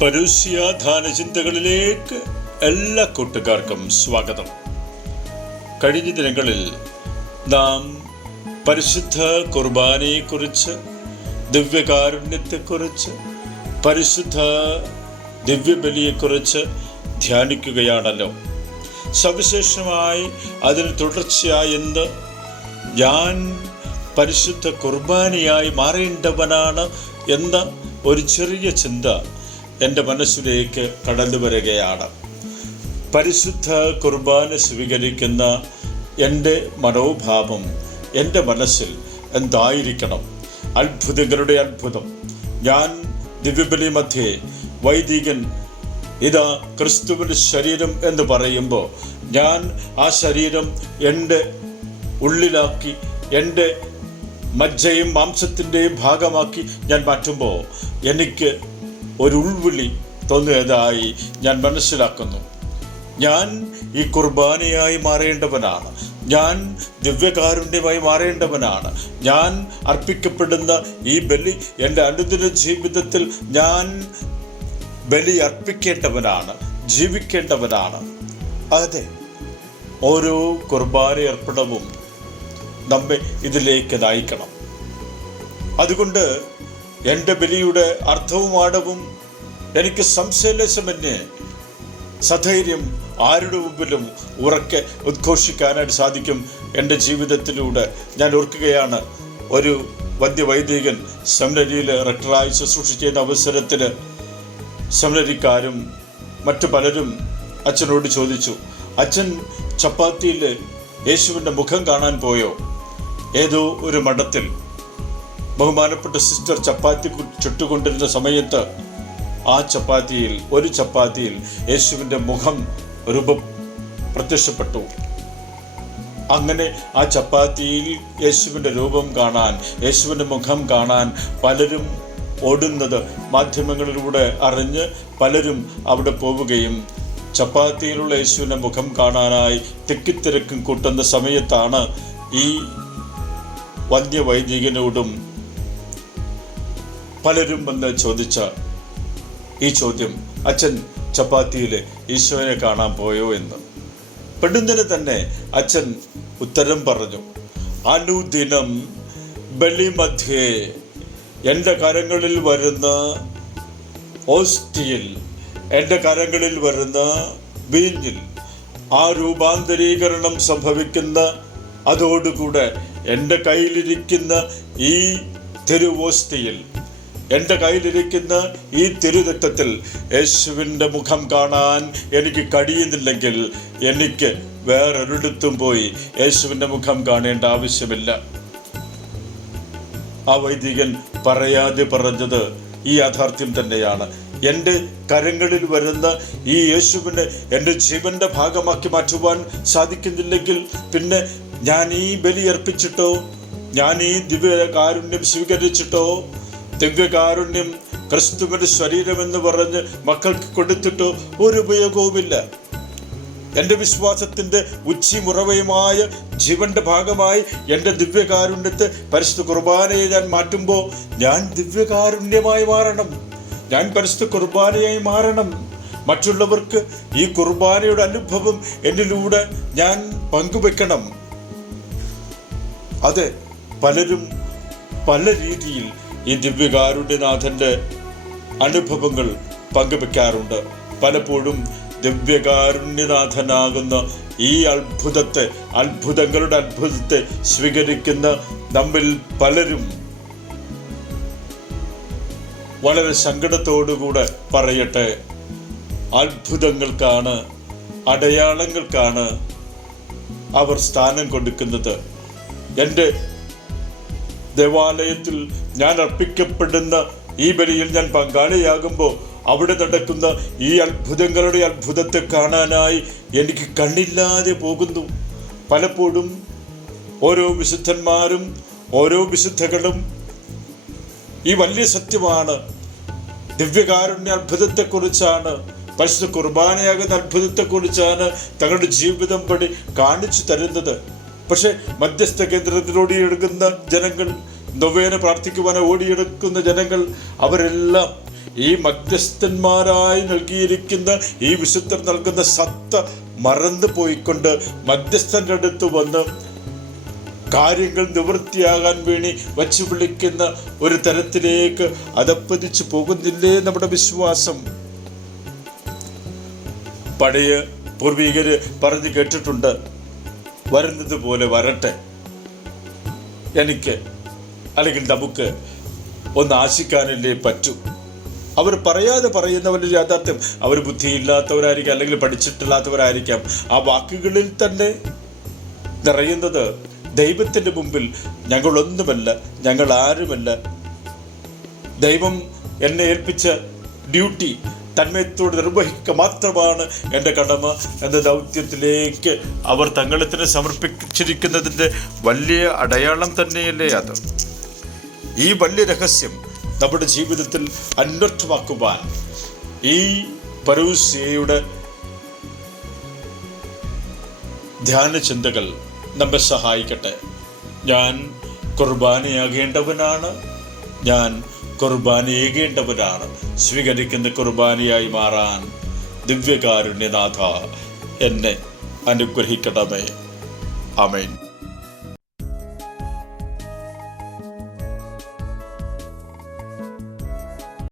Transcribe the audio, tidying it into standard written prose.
പരൂസ്യ ധ്യാന ചിന്തകളിലേക്ക് എല്ലാ കൂട്ടുകാർക്കും സ്വാഗതം. കഴിഞ്ഞ ദിനങ്ങളിൽ നാം പരിശുദ്ധ കുർബാനയെക്കുറിച്ച്, ദിവ്യകാരുണ്യത്തെക്കുറിച്ച്, പരിശുദ്ധ ദിവ്യബലിയെക്കുറിച്ച് ധ്യാനിക്കുകയാണല്ലോ. സവിശേഷമായി അതിന് തുടർച്ചയായി ഇന്ന് ഞാൻ പരിശുദ്ധ കുർബാനയായി മാറേണ്ടവനാണ് എന്ന ഒരു ചെറിയ ചിന്ത എൻ്റെ മനസ്സിലേക്ക് കടന്നു വരികയാണ്. പരിശുദ്ധ കുർബാന സ്വീകരിക്കുന്ന എൻ്റെ മനോഭാവം, എൻ്റെ മനസ്സിൽ എന്തായിരിക്കണം? അത്ഭുതങ്ങളുടെ അത്ഭുതം. ഞാൻ ദിവ്യബലി മധ്യേ വൈദികൻ ഇതാ ക്രിസ്തുവിൻ്റെ ശരീരം എന്ന് പറയുമ്പോൾ ഞാൻ ആ ശരീരം എൻ്റെ ഉള്ളിലാക്കി, എൻ്റെ മജ്ജയും മാംസത്തിൻ്റെയും ഭാഗമാക്കി ഞാൻ മാറ്റുമ്പോൾ എനിക്ക് ഒരു ഉൾവിളി തോന്നിയതായി ഞാൻ മനസ്സിലാക്കുന്നു. ഞാൻ ഈ കുർബാനയായി മാറേണ്ടവനാണ്, ഞാൻ ദിവ്യകാരുണ്യമായി മാറേണ്ടവനാണ്, ഞാൻ അർപ്പിക്കപ്പെടുന്ന ഈ ബലി എൻ്റെ അനുദിന ജീവിതത്തിൽ ഞാൻ ബലി അർപ്പിക്കേണ്ടവനാണ്, ജീവിക്കേണ്ടവനാണ്. അതെ, ഓരോ കുർബാന അർപ്പണവും നമ്മെ ഇതിലേക്ക് നയിക്കണം. അതുകൊണ്ട് എൻ്റെ ബലിയുടെ അർത്ഥവും ആഴവും എനിക്ക് സംശയലേശമന്യേ സധൈര്യം ആരുടെ മുമ്പിലും ഉറക്കെ ഉദ്ഘോഷിക്കാനായിട്ട് സാധിക്കും. എൻ്റെ ജീവിതത്തിലൂടെ ഞാൻ ഓർക്കുകയാണ്, ഒരു വൈദികൻ സെമിനറിയിൽ റെക്ടറായി ശുശ്രൂഷ ചെയ്യുന്ന അവസരത്തിൽ സെമിനറിക്കാരും മറ്റു പലരും അച്ഛനോട് ചോദിച്ചു, അച്ഛൻ ചപ്പാത്തിയിൽ യേശുവിൻ്റെ മുഖം കാണാൻ പോയോ? ഏതോ ഒരു മഠത്തിൽ ബഹുമാനപ്പെട്ട സിസ്റ്റർ ചപ്പാത്തി ചുട്ടുകൊണ്ടിരുന്ന സമയത്ത് ഒരു ചപ്പാത്തിയിൽ യേശുവിൻ്റെ മുഖം രൂപം പ്രത്യക്ഷപ്പെട്ടു. അങ്ങനെ ആ ചപ്പാത്തിയിൽ യേശുവിൻ്റെ രൂപം കാണാൻ, യേശുവിൻ്റെ മുഖം കാണാൻ പലരും ഓടുന്നത് മാധ്യമങ്ങളിലൂടെ അറിഞ്ഞ് പലരും അവിടെ പോവുകയും ചപ്പാത്തിയിലുള്ള യേശുവിൻ്റെ മുഖം കാണാനായി തിക്കിത്തിരക്കും കൂട്ടുന്ന സമയത്താണ് ഈ വൈദികനോടും പലരും വന്ന് ചോദിച്ച ഈ ചോദ്യം, അച്ഛൻ ചപ്പാത്തിയിൽ ഈശോയെ കാണാൻ പോയോ എന്ന്. പെടുന്നതിന് തന്നെ അച്ഛൻ ഉത്തരം പറഞ്ഞു, അനുദിനം ബലിമധ്യേ എൻ്റെ കരങ്ങളിൽ വരുന്ന ഓസ്റ്റിയിൽ, എൻ്റെ കരങ്ങളിൽ വരുന്ന വീഞ്ഞിൽ ആ രൂപാന്തരീകരണം സംഭവിക്കുന്ന അതോടുകൂടെ എൻ്റെ കയ്യിലിരിക്കുന്ന ഈ തിരുവോസ്തിയിൽ, എൻ്റെ കയ്യിലിരിക്കുന്ന ഈ തിരുരക്തത്തിൽ യേശുവിൻ്റെ മുഖം കാണാൻ എനിക്ക് കഴിയുന്നില്ലെങ്കിൽ എനിക്ക് വേറൊരിടത്തും പോയി യേശുവിൻ്റെ മുഖം കാണേണ്ട ആവശ്യമില്ല. ആ വൈദികൻ പറയാതെ പറഞ്ഞത് ഈ യാഥാർത്ഥ്യം തന്നെയാണ്. എൻ്റെ കരങ്ങളിൽ വരുന്ന ഈ യേശുവിനെ എൻ്റെ ജീവൻ്റെ ഭാഗമാക്കി മാറ്റുവാൻ സാധിക്കുന്നില്ലെങ്കിൽ പിന്നെ ഞാൻ ഈ ബലി അർപ്പിച്ചിട്ടോ, ഞാൻ ഈ ദിവ്യകാരുണ്യം സ്വീകരിച്ചിട്ടോ, ദിവ്യകാരുണ്യം ക്രിസ്തുവിൻ്റെ ശരീരമെന്ന് പറഞ്ഞ് മക്കൾക്ക് കൊടുത്തിട്ടോ ഒരു ഉപയോഗവുമില്ല. എൻ്റെ വിശ്വാസത്തിൻ്റെ ഉച്ചിമുറവയുമായ ജീവൻ്റെ ഭാഗമായി എൻ്റെ ദിവ്യകാരുണ്യത്തെ പരിശുദ്ധ കുർബാനയെ ഞാൻ മാറ്റുമ്പോൾ ഞാൻ ദിവ്യകാരുണ്യമായി മാറണം, ഞാൻ പരിശുദ്ധ കുർബാനയായി മാറണം. മറ്റുള്ളവർക്ക് ഈ കുർബാനയുടെ അനുഭവം എന്നിലൂടെ ഞാൻ പങ്കുവെക്കണം. അതെ, പലരും പല രീതിയിൽ ഈ ദിവ്യകാരുണ്യനാഥൻ്റെ അനുഭവങ്ങൾ പങ്കുവെക്കാറുണ്ട്. പലപ്പോഴും ദിവ്യകാരുണ്യനാഥനാകുന്ന ഈ അത്ഭുതങ്ങളുടെ അത്ഭുതത്തെ സ്വീകരിക്കുന്ന നമ്മിൽ പലരും വളരെ സങ്കടത്തോടുകൂടെ പറയട്ടെ, അത്ഭുതങ്ങൾക്കാണ്, അടയാളങ്ങൾക്കാണ് അവർ സ്ഥാനം കൊടുക്കുന്നത്. എൻ്റെ ദേവാലയത്തിൽ ഞാൻ അർപ്പിക്കപ്പെടുന്ന ഈ ബലിയിൽ ഞാൻ പങ്കാളിയാകുമ്പോൾ അവിടെ നടക്കുന്ന ഈ അത്ഭുതത്തെ കാണാനായി എനിക്ക് കണ്ണില്ലാതെ പോകുന്നു. പലപ്പോഴും ഓരോ വിശുദ്ധന്മാരും ഓരോ വിശുദ്ധകളും ഈ വലിയ സത്യമാണ്, ദിവ്യകാരുണ്യ അത്ഭുതത്തെക്കുറിച്ചാണ്, പരിശുദ്ധ കുർബാനയാകുന്ന അത്ഭുതത്തെക്കുറിച്ചാണ് തങ്ങളുടെ ജീവിതം പടി കാണിച്ചു തരുന്നത്. പക്ഷെ മധ്യസ്ഥ കേന്ദ്രത്തിലോടി എടുക്കുന്ന ജനങ്ങൾ, നൊവേന പ്രാർത്ഥിക്കുവാൻ ഓടിയെടുക്കുന്ന ജനങ്ങൾ, അവരെല്ലാം ഈ മധ്യസ്ഥന്മാരായി നൽകിയിരിക്കുന്ന ഈ വിശുദ്ധർ നൽകുന്ന സത്ത മറന്നു പോയിക്കൊണ്ട് മധ്യസ്ഥന്റെ അടുത്ത് വന്ന് കാര്യങ്ങൾ നിവൃത്തിയാകാൻ വേണ്ടി വച്ചു വിളിക്കുന്ന ഒരു തരത്തിലേക്ക് അതപ്പതിച്ചു പോകുന്നില്ലേ നമ്മുടെ വിശ്വാസം? പഴയ പൂർവികര് പറഞ്ഞു കേട്ടിട്ടുണ്ട്, വരുന്നത് പോലെ വരട്ടെ, എനിക്ക് അല്ലെങ്കിൽ നമുക്ക് ഒന്ന് ആശിക്കാനല്ലേ പറ്റൂ. അവർ പറയാതെ പറയുന്ന വലിയ യാഥാർത്ഥ്യം. അവർ ബുദ്ധിയില്ലാത്തവരായിരിക്കാം, അല്ലെങ്കിൽ പഠിച്ചിട്ടില്ലാത്തവരായിരിക്കാം. ആ വാക്കുകളിൽ തന്നെ നിറയുന്നത് ദൈവത്തിൻ്റെ മുമ്പിൽ ഞങ്ങളൊന്നുമല്ല, ഞങ്ങൾ ആരുമല്ല, ദൈവം എന്നെ ഏൽപ്പിച്ച ഡ്യൂട്ടി തന്മയത്തോട് നിർവഹിക്കുക മാത്രമാണ് എൻ്റെ കടമ എന്ന ദൗത്യത്തിലേക്ക് അവർ തങ്ങളെ തന്നെ സമർപ്പിച്ചിരിക്കുന്നതിൻ്റെ വലിയ അടയാളം തന്നെയല്ലേ അത്? ഈ വലിയ രഹസ്യം നമ്മുടെ ജീവിതത്തിൽ അന്വർത്ഥമാക്കുവാൻ ഈ പരൂസ്യയുടെ ധ്യാന ചിന്തകൾ നമ്മെ സഹായിക്കട്ടെ. ഞാൻ കുർബാനയാകേണ്ടവനാണ്, ഞാൻ കുർബാനയേകേണ്ടവനാണ്. സ്വീകരിക്കുന്ന കുർബാനയായി മാറാൻ ദിവ്യകാരുണ്യനാഥ എന്നെ അനുഗ്രഹിക്കണമേ. ആമേൻ.